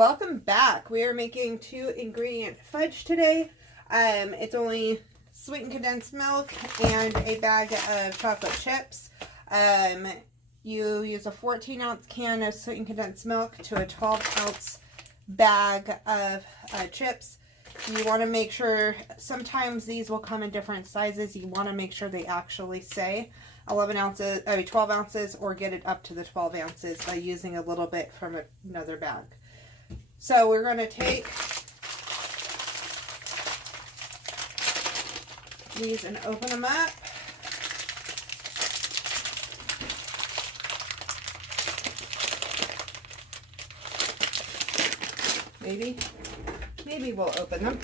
Welcome back. We are making 2-ingredient fudge today. It's only sweetened condensed milk and a bag of chocolate chips. You use a 14-ounce can of sweetened condensed milk to a 12-ounce bag of chips. You want to make sure, sometimes these will come in different sizes. You want to make sure they actually say 12 ounces, or get it up to the 12 ounces by using a little bit from another bag. So we're going to take these and open them up. Maybe we'll open them.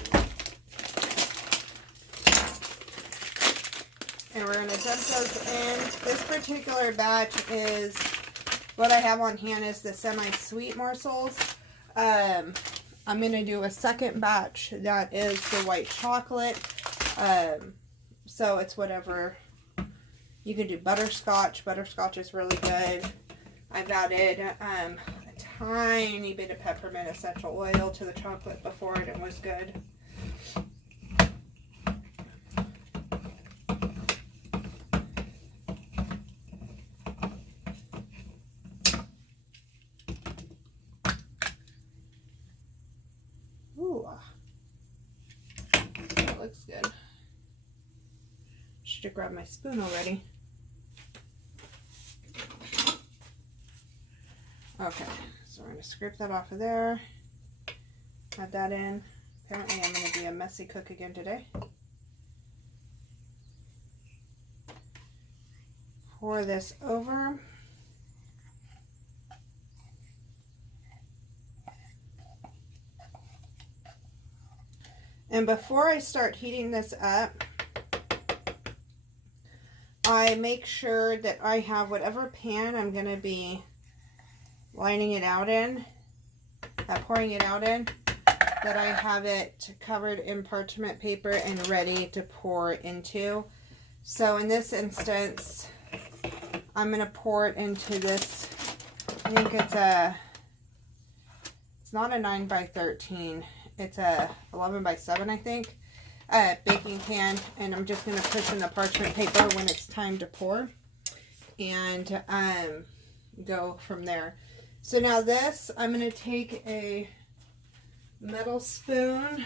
And we're going to dump those in. This particular batch is, what I have on hand is the semi-sweet morsels. I'm going to do a second batch that is the white chocolate. So it's whatever. You can do butterscotch. Butterscotch is really good. I've added a tiny bit of peppermint essential oil to the chocolate before it, and it was good. Ooh, that looks good. Should have grabbed my spoon already. Okay, so we're going to scrape that off of there. Add that in. Apparently I'm going to be a messy cook again today. Pour this over. And before I start heating this up, I make sure that I have whatever pan I'm going to be lining it out in, pouring it out in, that I have it covered in parchment paper and ready to pour into. So in this instance, I'm going to pour it into this, I think it's not a 9 by 13, it's a 11 by 7, I think, baking pan, and I'm just going to push in the parchment paper when it's time to pour, and go from there. So now this, I'm going to take a metal spoon,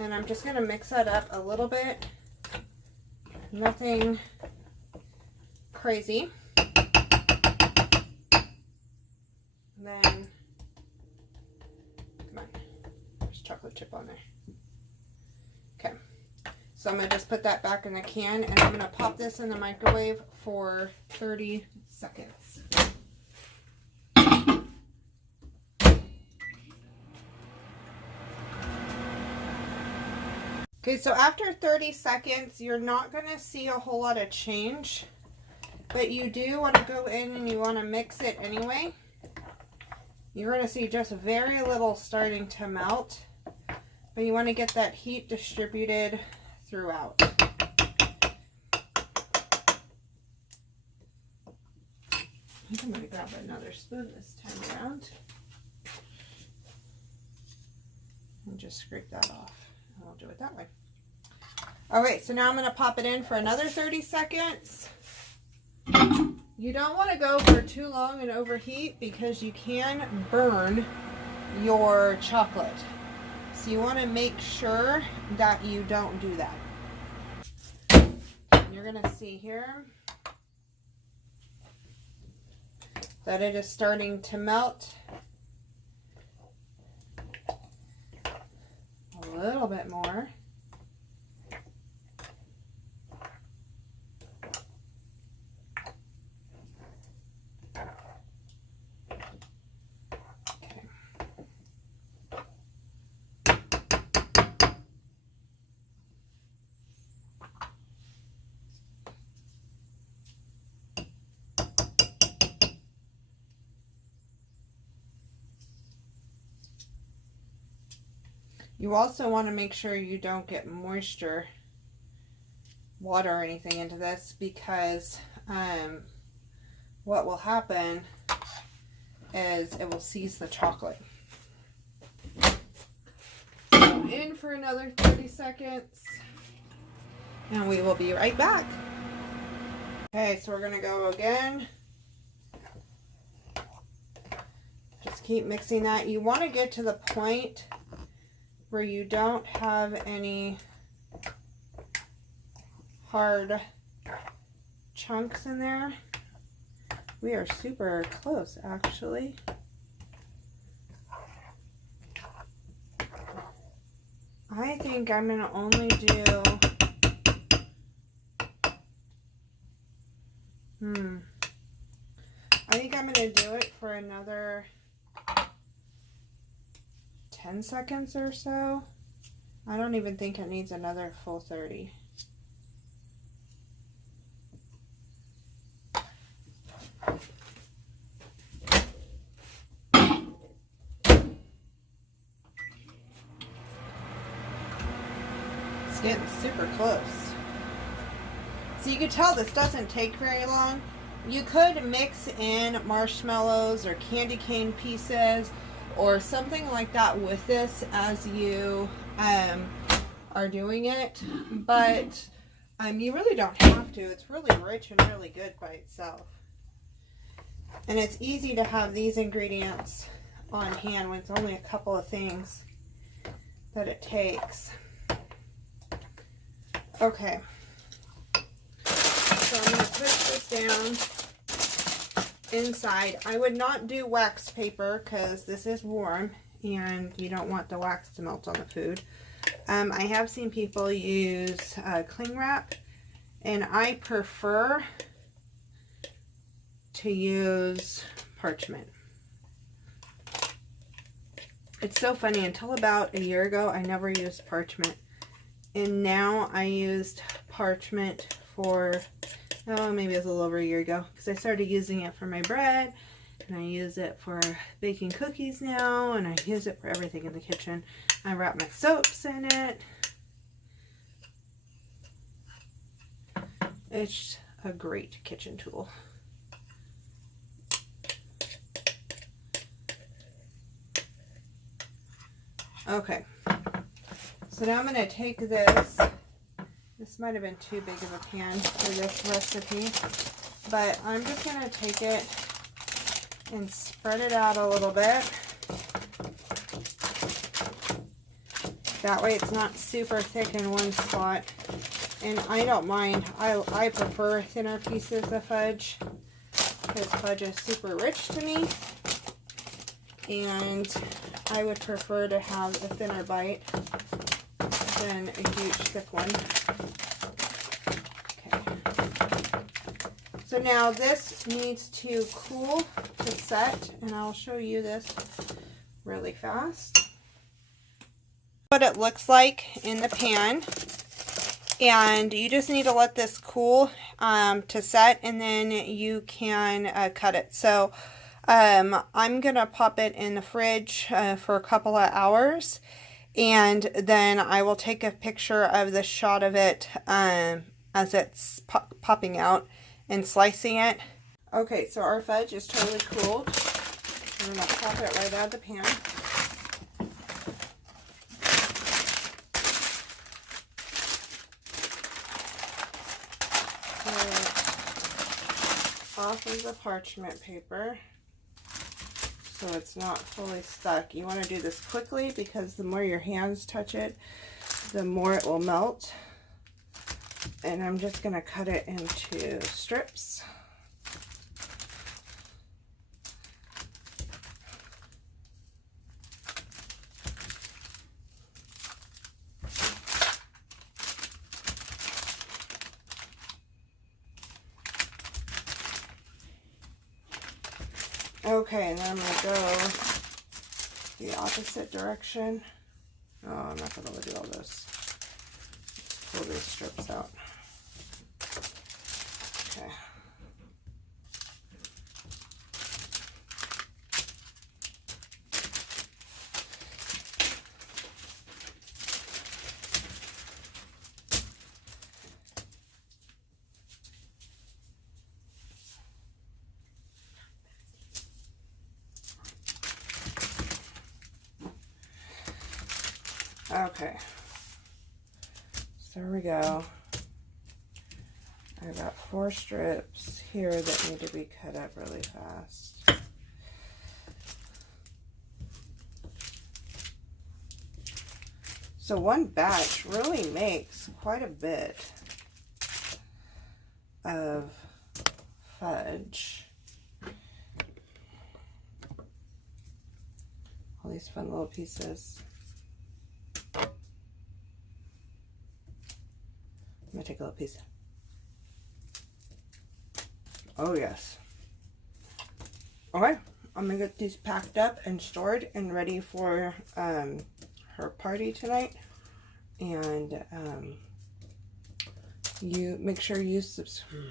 and I'm just going to mix that up a little bit. Nothing crazy. And then, come on, there's chocolate chip on there. Okay, so I'm going to just put that back in the can, and I'm going to pop this in the microwave for 30 seconds. Okay, so after 30 seconds, you're not going to see a whole lot of change, but you do want to go in and you want to mix it anyway. You're going to see just very little starting to melt, but you want to get that heat distributed throughout. I think I'm going to grab another spoon this time around and just scrape that off. I'll do it that way. Alright, so now I'm going to pop it in for another 30 seconds. You don't want to go for too long and overheat because you can burn your chocolate. So you want to make sure that you don't do that. And you're going to see here that it is starting to melt a little bit more. You also want to make sure you don't get moisture, water or anything into this, because what will happen is it will seize the chocolate. So in for another 30 seconds. And we will be right back. Okay, so we're going to go again. Just keep mixing that. You want to get to the point where you don't have any hard chunks in there. We are super close, actually. I think I'm going to only do... I think I'm going to do it for another 10 seconds or so. I don't even think it needs another full 30. It's getting super close. So you can tell this doesn't take very long. You could mix in marshmallows or candy cane pieces or something like that with this as you are doing it, but you really don't have to. It's really rich and really good by itself. And it's easy to have these ingredients on hand when it's only a couple of things that it takes. Okay. So I'm going to push this down inside. I would not do wax paper because this is warm and you don't want the wax to melt on the food. I have seen people use cling wrap, and I prefer to use parchment. It's so funny, until about a year ago I never used parchment, and now I used parchment for maybe it was a little over a year ago, because I started using it for my bread, and I use it for baking cookies now, and I use it for everything in the kitchen. I wrap my soaps in it. It's a great kitchen tool. Okay, so now I'm going to take this. This might have been too big of a pan for this recipe, but I'm just going to take it and spread it out a little bit. That way it's not super thick in one spot. And I don't mind. I prefer thinner pieces of fudge because fudge is super rich to me. And I would prefer to have a thinner bite than a huge thick one. Okay. So now this needs to cool to set, and I'll show you this really fast. What it looks like in the pan, and you just need to let this cool to set, and then you can cut it. So I'm gonna pop it in the fridge for a couple of hours, and then I will take a picture of the shot of it as it's popping out and slicing it. Okay, so our fudge is totally cooled. I'm gonna pop it right out of the pan. Off of the parchment paper so it's not fully stuck. You want to do this quickly because the more your hands touch it, the more it will melt. And I'm just going to cut it into strips. Okay, and then I'm going to go the opposite direction. Oh, I'm not going to do all this. Let's pull these strips out. Okay. Okay. So there we go. I've got 4 strips here that need to be cut up really fast. So one batch really makes quite a bit of fudge. All these fun little pieces. I'm gonna take a little piece. Oh yes. Okay, I'm gonna get these packed up and stored and ready for her party tonight. And you make sure you subscribe,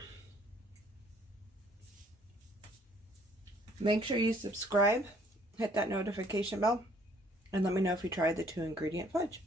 hit that notification bell, and let me know if you tried the 2-ingredient fudge.